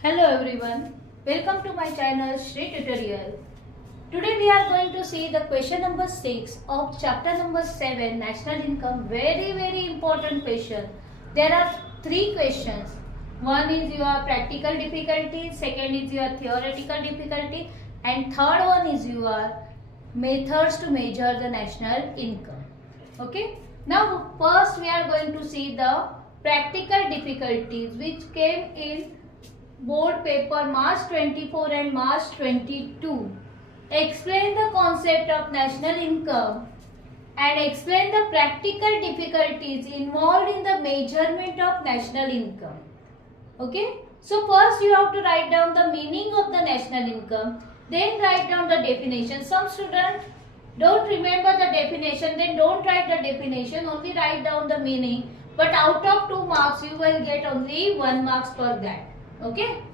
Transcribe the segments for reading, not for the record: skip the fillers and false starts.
Hello everyone, welcome to my channel Shri Tutorial. Today we are going to see the question number 6 of chapter number 7 National Income. Very important question. There are 3 questions. One is your practical difficulty, second is your theoretical difficulty, and third one is your methods to measure the national income. Okay. Now first we are going to see the practical difficulties which came in board paper March 24 and March 22. Explain the concept of national income and explain the practical difficulties involved in the measurement of national income. Okay. So first you have to write down the meaning of the national income, then write down the definition. Some students don't remember the definition, then don't write the definition, only write down the meaning. But out of 2 marks you will get only 1 marks per that. Okay.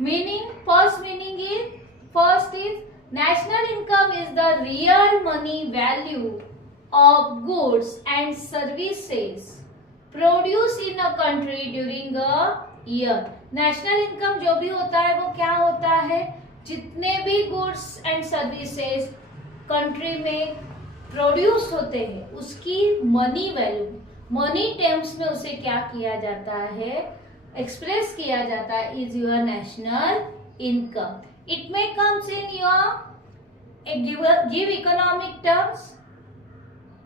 Meaning, first is national income is the real money value of goods and services produced in a country during a year. National income जो भी होता है वो क्या होता है, जितने भी गुड्स एंड सर्विसेज कंट्री में प्रोड्यूस होते हैं उसकी मनी वैल्यू, मनी टर्म्स में उसे क्या किया जाता है, एक्सप्रेस किया जाता है, is your national income. It may comes in your give economic terms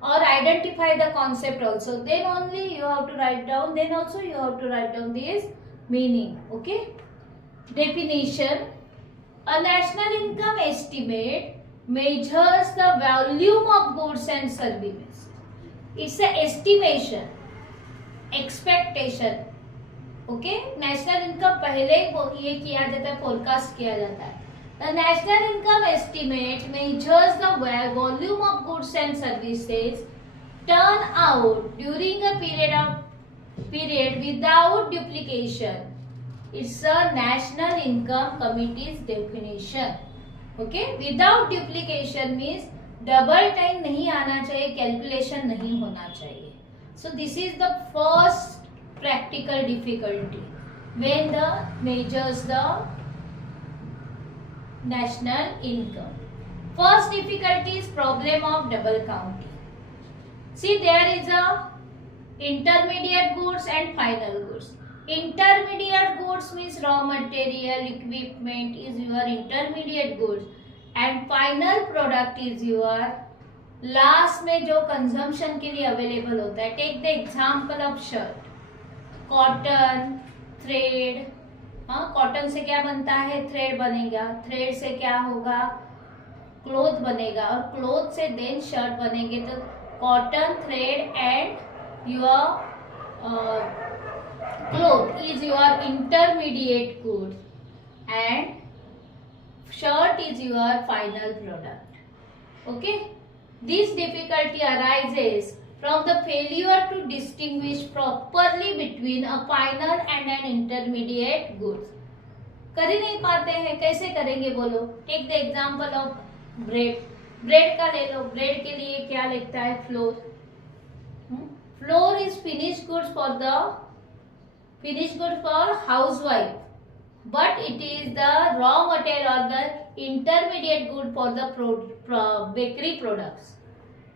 or identify the concept also, then only you have to write down, then also you have to write down this meaning. Okay. Definition: a national income estimate measures the volume of goods and services. It's a estimation, expectation. Okay. National income पहले ये किया जाता है, forecast किया जाता है. The national income estimate measures the volume of goods and services turn out during a period without duplication. It's a national income committees definition. Okay. Without duplication means double time नहीं आना चाहिए, calculation नहीं होना चाहिए. So this is the first practical difficulty when the measures the national income. First difficulty is problem of double counting. See, there is a intermediate goods and final goods. Intermediate goods means raw material, equipment is your intermediate goods, and final product is your last में जो consumption के लिए available होता है. Take the example of shirt. Cotton, thread. हाँ, cotton से क्या बनता है, थ्रेड बनेगा. थ्रेड से क्या होगा, क्लोथ बनेगा, और क्लोथ से देन शर्ट बनेंगे. तो cotton, thread and your cloth is your intermediate good and shirt is your final product. Okay. This difficulty arises from the failure to distinguish properly between a final and an intermediate goods. कर ही नहीं पाते हैं, कैसे करेंगे बोलो. Take the example of bread. Bread का ले लो. ब्रेड के लिए क्या लगता है, flour. Flour is finish good for housewife, but it is the raw material और the intermediate good for the bakery products.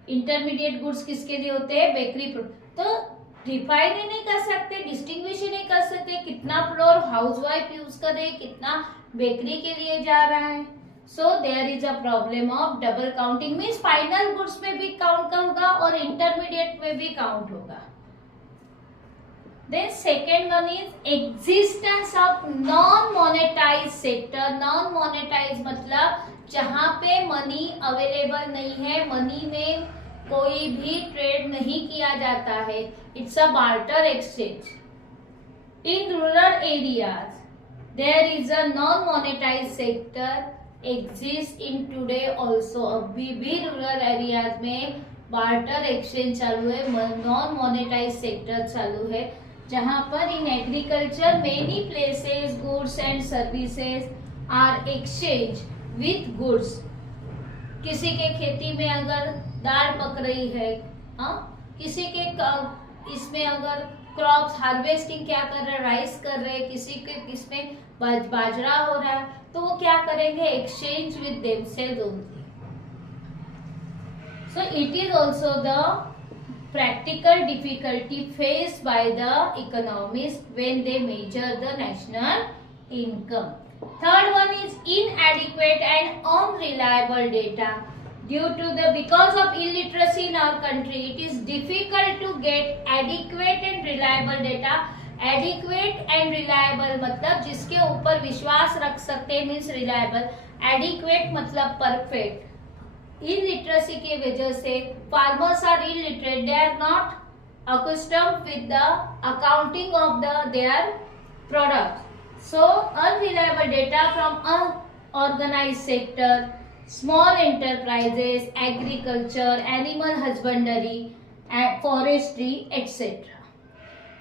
Intermediate goods किसके लिए होते हैं, बेकरी प्रोडक्ट. तो डिफाइन ही नहीं कर सकते, डिस्टिंग्विश ही नहीं कर सकते कितना फ्लोर हाउसवाइफ यूज करे, कितना बेकरी के लिए जा रहा है. So there is a problem of double counting. Means final goods में भी काउंट होगा और इंटरमीडिएट में भी काउंट होगा. Then second one is existence of non monetize sector. Non monetize मतलब जहां पे मनी अवेलेबल नहीं है, मनी में कोई भी ट्रेड नहीं किया जाता है. It's a barter exchange. In rural areas there is a non monetize sector exist in today also. अभी भी रूरल एरियाज में बार्टर एक्सचेंज चालू है, नॉन मोनेटाइज सेक्टर चालू है, जहां पर in agriculture many places goods and services are exchange with goods. किसी के खेती में अगर दाल पक रही है, हाँ, किसी के इसमें अगर क्रॉप्स हार्वेस्टिंग क्या कर रहे हैं, राइस कर रहे हैं, किसी के किसमें बाजरा हो रहा है, तो वो क्या करेंगे, exchange with themselves only. So it is also the practical difficulty faced by the economists when they measure the national income. Third one is inadequate and unreliable data. Because of illiteracy in our country, it is difficult to get adequate and reliable data. Adequate and reliable मतलब जिसके ऊपर विश्वास रख सकते हैं, means reliable. Adequate मतलब perfect. Illiteracy की वजह से farmers are illiterate, they are not accustomed with the accounting of their products. So unreliable data from unorganized sector, small enterprises, agriculture, animal husbandry and forestry etc.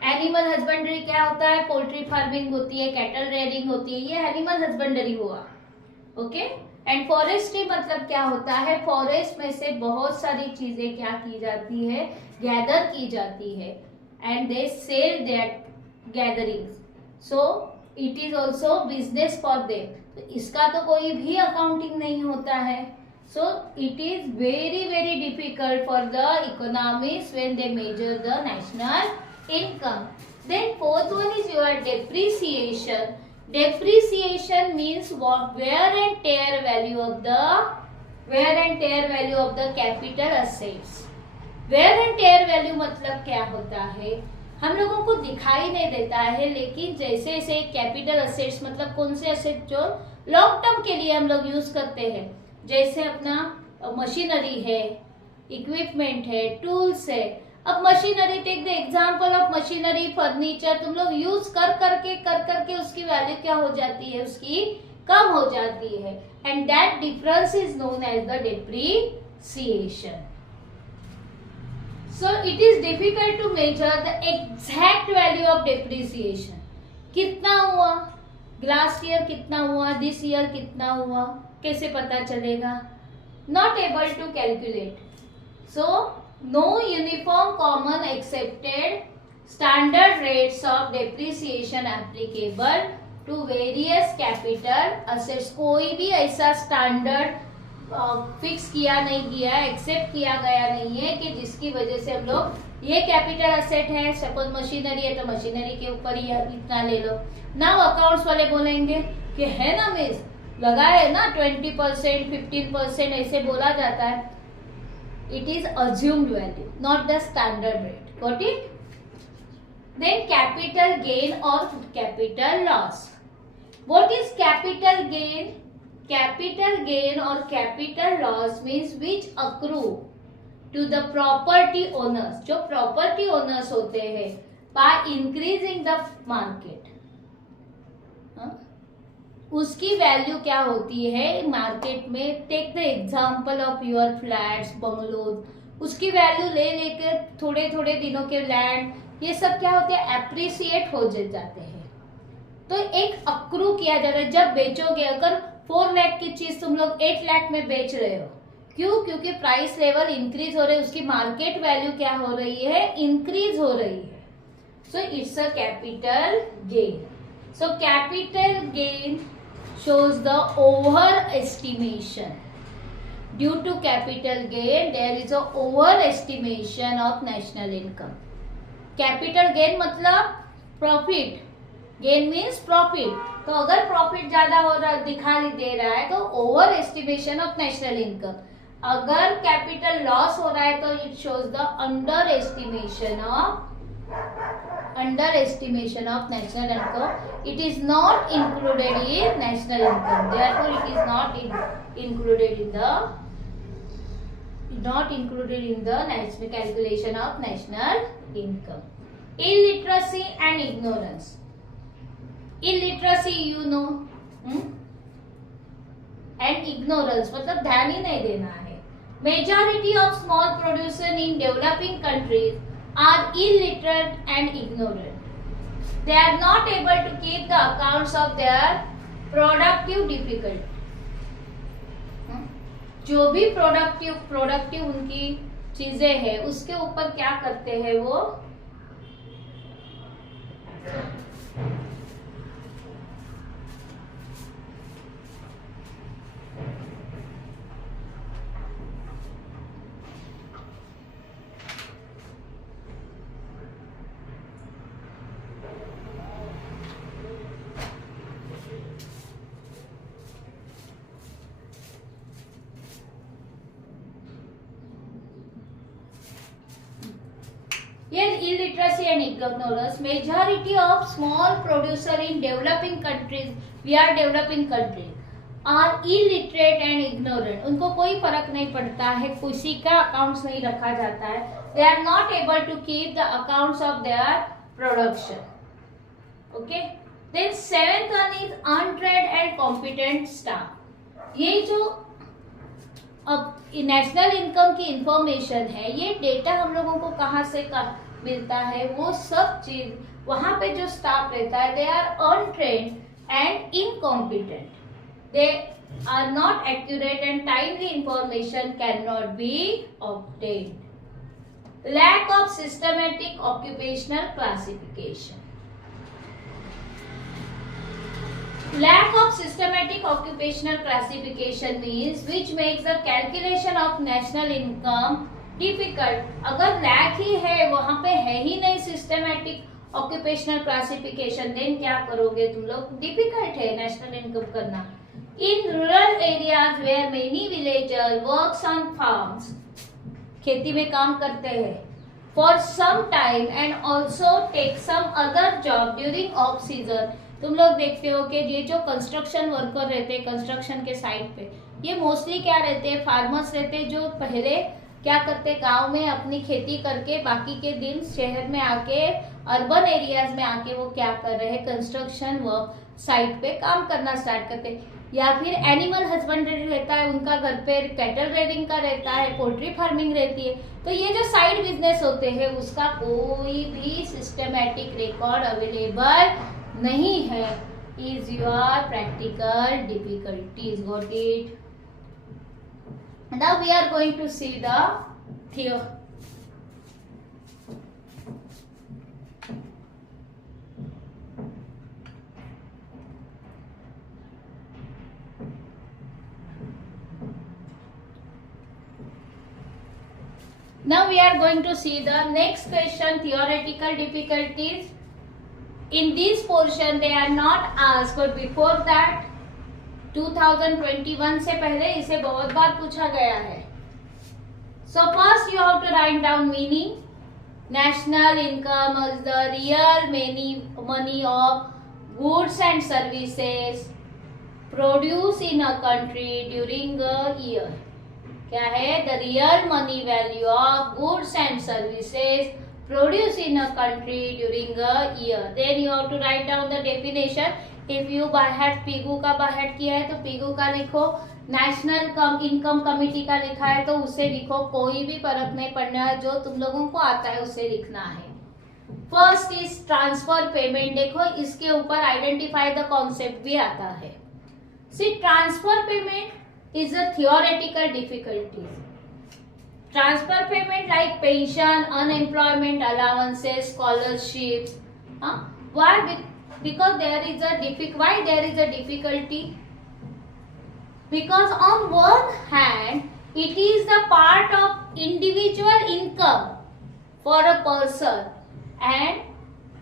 Animal husbandry क्या होता है, poultry farming होती है, cattle rearing होती है, ये animal husbandry हुआ. Okay. And forestry मतलब क्या होता है, फॉरेस्ट में से बहुत सारी चीजें क्या की जाती है, गैदर की जाती है, and they sell that gatherings. So it is also business for them. तो इसका तो कोई भी अकाउंटिंग नहीं होता है. So it is very very difficult for the economist when they measure the national income. Then fourth one is your depreciation. Depreciation means wear and tear value of the capital assets. Wear and tear value मतलब क्या होता है, हम लोगों को दिखाई नहीं देता है, लेकिन जैसे जैसे कैपिटल असेट्स मतलब कौन से असेट जो लॉन्ग टर्म के लिए हम लोग यूज करते हैं, जैसे अपना मशीनरी है, इक्विपमेंट है, टूल्स है. अब machinery, take the example of machinery, furniture, तुम लोग यूज कर करके उसकी वैल्यू क्या हो जाती है, उसकी कम हो जाती है, and that difference is known as the depreciation. So it is difficult to measure the exact value of depreciation. कितना हुआ, लास्ट ईयर कितना हुआ, दिस ईयर कितना हुआ, कैसे पता चलेगा, not able to calculate. So no uniform common accepted standard rates of depreciation applicable to various capital assets. कोई भी ऐसा स्टैंडर्ड फिक्स किया नहीं गया, एक्सेप्ट किया गया नहीं है कि जिसकी वजह से हम लोग ये कैपिटल असेट है, सपोज मशीनरी है तो मशीनरी के ऊपर ही इतना ले लो. ना अकाउंट्स वाले बोलेंगे कि है ना मिस, लगा है ना 20%, 15% ऐसे बोला जाता है. It is assumed value, not the standard rate. Got it? Then capital gain or capital loss. What is capital gain? Capital gain or capital loss means which accrue to the property owners. जो property owners होते हैं by increasing the market. उसकी value क्या होती है market में. Take the example of your flats, bungalows, उसकी value ले लेकर थोड़े थोड़े दिनों के लैंड, ये सब क्या होते हैं, एप्रिसिएट हो जाते हैं. तो एक अक्रू किया जाता है. जब बेचोगे, अगर 4 लाख की चीज तुम लोग 8 लाख में बेच रहे हो, क्यों, क्योंकि प्राइस लेवल इंक्रीज हो रही है, उसकी मार्केट वैल्यू क्या हो रही है, इंक्रीज हो रही है. So it's a capital gain. So capital gain shows the overestimation. Due to capital gain, there is a overestimation of national income. Capital gain मतलब profit. Gain means profit. तो अगर profit ज्यादा हो रहा दिखाई दे रहा है तो overestimation of national income. अगर capital loss हो रहा है तो it shows the underestimation of national income. It is not included in national income. Therefore, it is not included in the national calculation of national income. Illiteracy and ignorance. Illiteracy, you know, and ignorance मतलब ध्यान ही नहीं देना है. Majority of small producers in developing countries are illiterate and ignorant. They are not able to keep the accounts of their productive difficulty. जो भी productive उनकी चीजें हैं उसके ऊपर क्या करते हैं, वो Here illiteracy and ignorance, majority of small producer in developing countries, we are developing countries, are illiterate and ignorant. उनको कोई फर्क नहीं पड़ता है, किसी का अकाउंट्स नहीं रखा जाता है. They are not able to keep the accounts of their production. Okay. Then seventh one is untrained and competent staff. ये जो अब नेशनल इनकम की इंफॉर्मेशन है, ये डेटा हम लोगों को कहाँ से मिलता है, वो सब चीज वहां पे जो स्टाफ रहता है, they are untrained and incompetent, they are not accurate and timely information can not be obtained. Lack of systematic occupational classification. Lack of systematic occupational classification means which makes the calculation of national income difficult. अगर lack ही है, वहाँ पे है ही नहीं systematic occupational classification, then क्या करोगे तुम लोग? Difficult है national income करना. In rural areas where many villagers works on farms, खेती में काम करते हैं, for some time and also take some other job during off season. तुम लोग देखते हो कि ये जो कंस्ट्रक्शन वर्कर रहते हैं कंस्ट्रक्शन के साइट पे, ये मोस्टली क्या रहते हैं? फार्मर्स रहते हैं, जो पहले क्या करते हैं, गांव में अपनी खेती करके बाकी के दिन शहर में आके, अर्बन एरियाज में आके वो क्या कर रहे हैं? कंस्ट्रक्शन वर्क साइट पे काम करना स्टार्ट करते हैं. या फिर एनिमल हस्बेंड्री रहता है उनका, घर पे कैटल रेयरिंग का रहता है, पोल्ट्री फार्मिंग रहती है. तो ये जो साइड बिजनेस होते हैं उसका कोई भी सिस्टमैटिक रिकॉर्ड अवेलेबल नहीं है. Is your practical difficulties. Got it? Now we are going to see the theory. Now we are going to see the next question, theoretical difficulties. In this portion they are not asked, but before that 2021 से पहले इसे बहुत बार पूछा गया है. So first you have to write down meaning. National income is the real money of goods and services produced in a country during a year. क्या है? The real money value of goods and services produced in a country during a year. Then you have to write down the definition. If you by heart Pigou का by heart किया है तो Pigou का लिखो, national income committee का लिखा है तो उसे लिखो, कोई भी फर्क नहीं पड़ना है, जो तुम लोगों को आता है उसे लिखना है. First is transfer payment. देखो इसके ऊपर आइडेंटिफाई द कॉन्सेप्ट भी आता है. See transfer payment is a theoretical difficulties. Transfer payment like pension, unemployment allowances, scholarships. Why? Because there is a why there is a difficulty? Because on one hand, it is the part of individual income for a person, and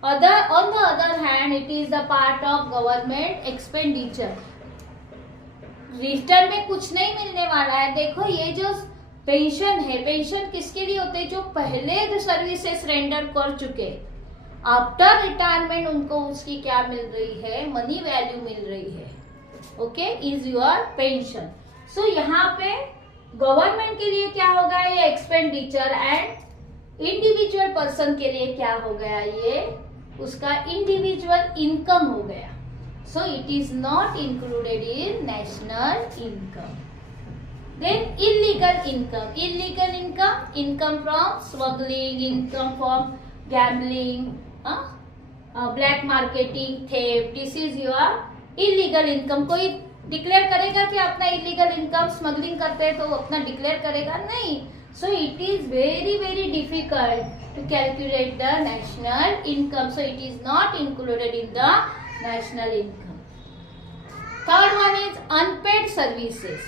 on the other hand, it is the part of government expenditure. Return में कुछ नहीं मिलने वाला है. देखो ये जो pension है, पेंशन किसके लिए होते हैं? जो पहले सर्विसेज रेंडर कर चुके, आफ्टर रिटायरमेंट उनको उसकी क्या मिल रही है? मनी वैल्यू मिल रही है. Okay, is your pension. So यहाँ पे गवर्नमेंट के लिए क्या हो गया? ये एक्सपेंडिचर, एंड इंडिविजुअल पर्सन के लिए क्या हो गया? ये उसका इंडिविजुअल इनकम हो गया. So it is not included in national income. Then illegal income. Illegal income from smuggling, income from gambling, black marketing, theft. This is your illegal income. कोई डिक्लेयर करेगा कि अपना illegal income स्मगलिंग करते हैं तो वो अपना डिक्लेयर करेगा? नहीं. So it is very very difficult to calculate the national income. So it is not included in the national income. Third one is unpaid services.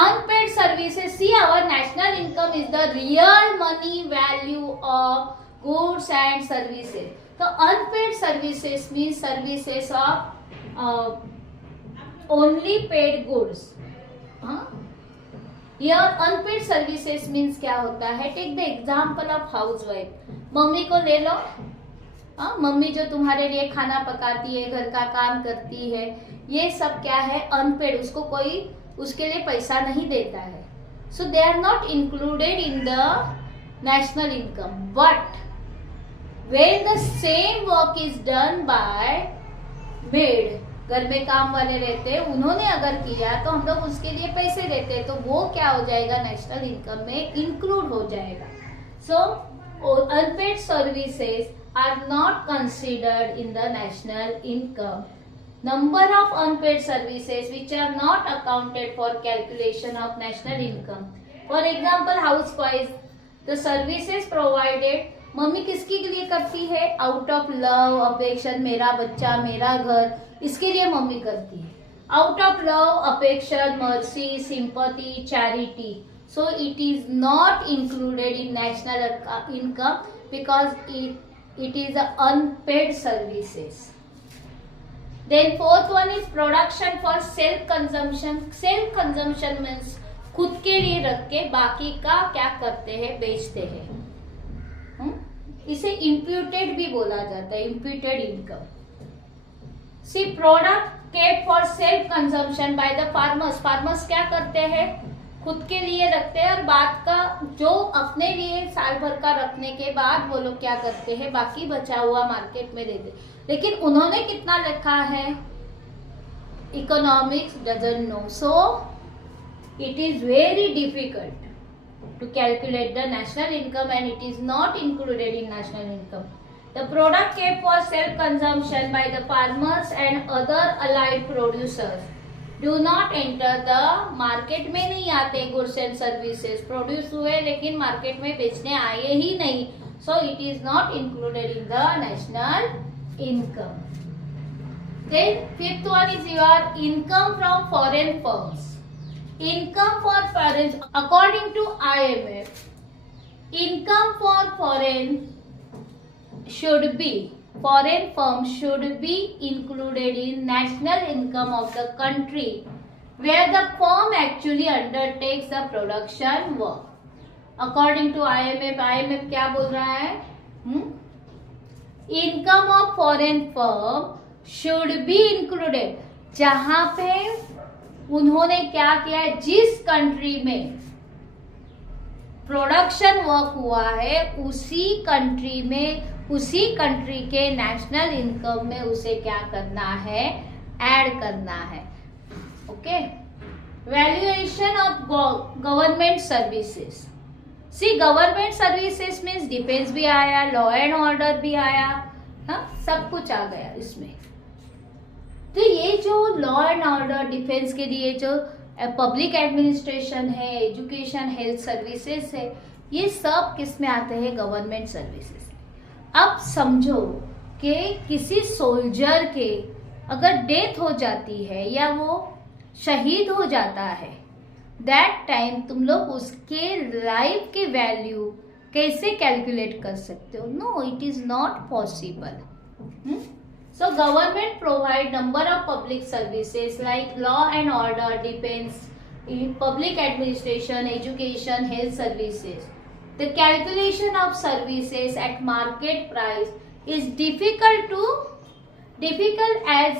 Unpaid services. See, our national income is the real money value of goods and services. So unpaid services means services of only paid goods. Here unpaid services means क्या होता है? Take the example of housewife. Mummy को ले लो, हाँ, mummy जो तुम्हारे लिए खाना पकाती है, घर का काम करती है, ये सब क्या है, अनपेड, उसको कोई उसके लिए पैसा नहीं देता है. So they are not included in the national income. But when the same work is done by maid, घर में काम वाले रहते हैं, उन्होंने अगर किया तो हम लोग उसके लिए पैसे देते हैं, तो वो क्या हो जाएगा, नेशनल इनकम में इंक्लूड हो जाएगा. So unpaid services are not considered in the national income. Number of unpaid services which are not accounted for calculation of national income. For example housewife, the services provided, mummy किसके लिए करती है, out of love, affection, मेरा बच्चा मेरा घर, इसके लिए मम्मी करती है. Out of love, affection, mercy, sympathy, charity. So it is not included in national income because it is unpaid services. Then fourth one is production for self consumption. Self consumption means खुद के लिए रख के बाकी का क्या करते हैं, बेचते हैं. इसे इम्प्यूटेड भी बोला जाता है, imputed income. See product kept for self consumption by the farmers. Farmers क्या करते हैं, खुद के लिए रखते हैं और बाद का जो अपने लिए साल भर का रखने के बाद वो लोग क्या करते हैं, बाकी बचा हुआ मार्केट में देते. लेकिन उन्होंने कितना रखा है, economics doesn't know. So it is very difficult to calculate the national income and it is not included in national income. The product kept for self consumption by the farmers and other allied producers do not enter the market में नहीं आते. goods and services produce हुए लेकिन market में बेचने आए ही नहीं. so it is not included in the national income. Then fifth one is your income from foreign firms. Income for foreign, according to IMF, income for foreign firms should be included in national income of the country where the firm actually undertakes the production work. According to IMF क्या बोल रहा है, income of foreign firm should be included. जहां पे उन्होंने क्या किया है, जिस कंट्री में प्रोडक्शन वर्क हुआ है उसी कंट्री में, उसी कंट्री के नेशनल इनकम में उसे क्या करना है, ऐड करना है. Okay. Valuation of government services. See government services means defence भी आया, लॉ एंड ऑर्डर भी आया, हाँ, सब कुछ आ गया इसमें. तो ये जो लॉ एंड ऑर्डर, डिफेंस के लिए जो पब्लिक एडमिनिस्ट्रेशन है, एजुकेशन, हेल्थ सर्विसेज है, ये सब किस में आते हैं, गवर्नमेंट सर्विसेज. अब समझो कि किसी सोल्जर के अगर डेथ हो जाती है या वो शहीद हो जाता है, दैट टाइम तुम लोग उसके लाइफ की वैल्यू कैसे कैलकुलेट कर सकते हो. No, it is not possible. So government provide number of public services like law and order, defense, public administration, education, health services. The calculation of services at market price is difficult as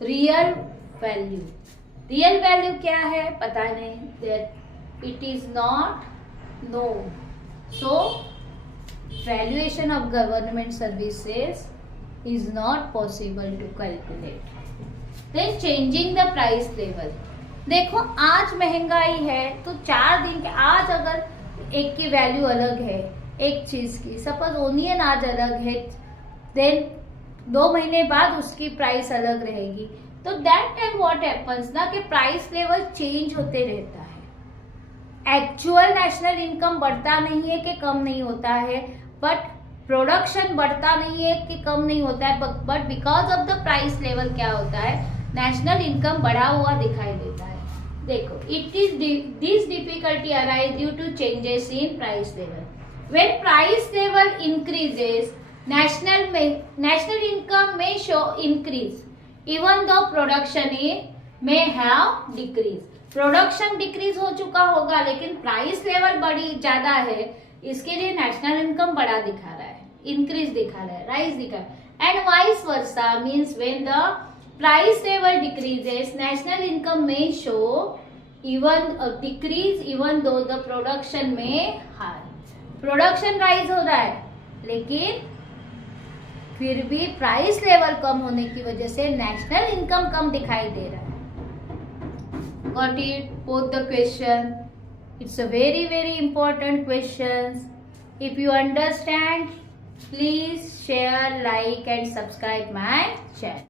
real value. Real value क्या है पता नहीं, that it is not known. So valuation of government services is not possible to calculate. Then changing the price level. देखो आज महंगाई है तो 4 दिन के, आज अगर एक की वैल्यू अलग है एक चीज की, सपोज ओनियन आज अलग है, देन 2 महीने बाद उसकी प्राइस अलग रहेगी. तो दैट टाइम व्हाट हैपन्स ना कि प्राइस लेवल चेंज होते रहता है. एक्चुअल नेशनल इनकम बढ़ता नहीं है कि कम नहीं होता है, बट प्रोडक्शन बढ़ता नहीं है कि कम नहीं होता है, but because of the price level क्या होता है, नेशनल इनकम बढ़ा हुआ दिखाई देता है. देखो, it is this difficulty arise due to changes in price level. When price level increases, national income may show increase even though production may have decrease. Production decrease हो चुका होगा लेकिन प्राइस लेवल बड़ी ज्यादा है, इसके लिए नेशनल इनकम बड़ा दिखा रहा है. इंक्रीज दिखा रहा है, राइज दिखा रहा है. And vice versa means when the price level decreases national income में show even decrease even though the production में हाई. प्रोडक्शन राइज हो रहा है लेकिन फिर भी प्राइस लेवल कम होने की वजह से नेशनल इनकम कम दिखाई दे रहा है. Got it? Both the question. It's a very important questions. If you understand, please share, like and subscribe my channel.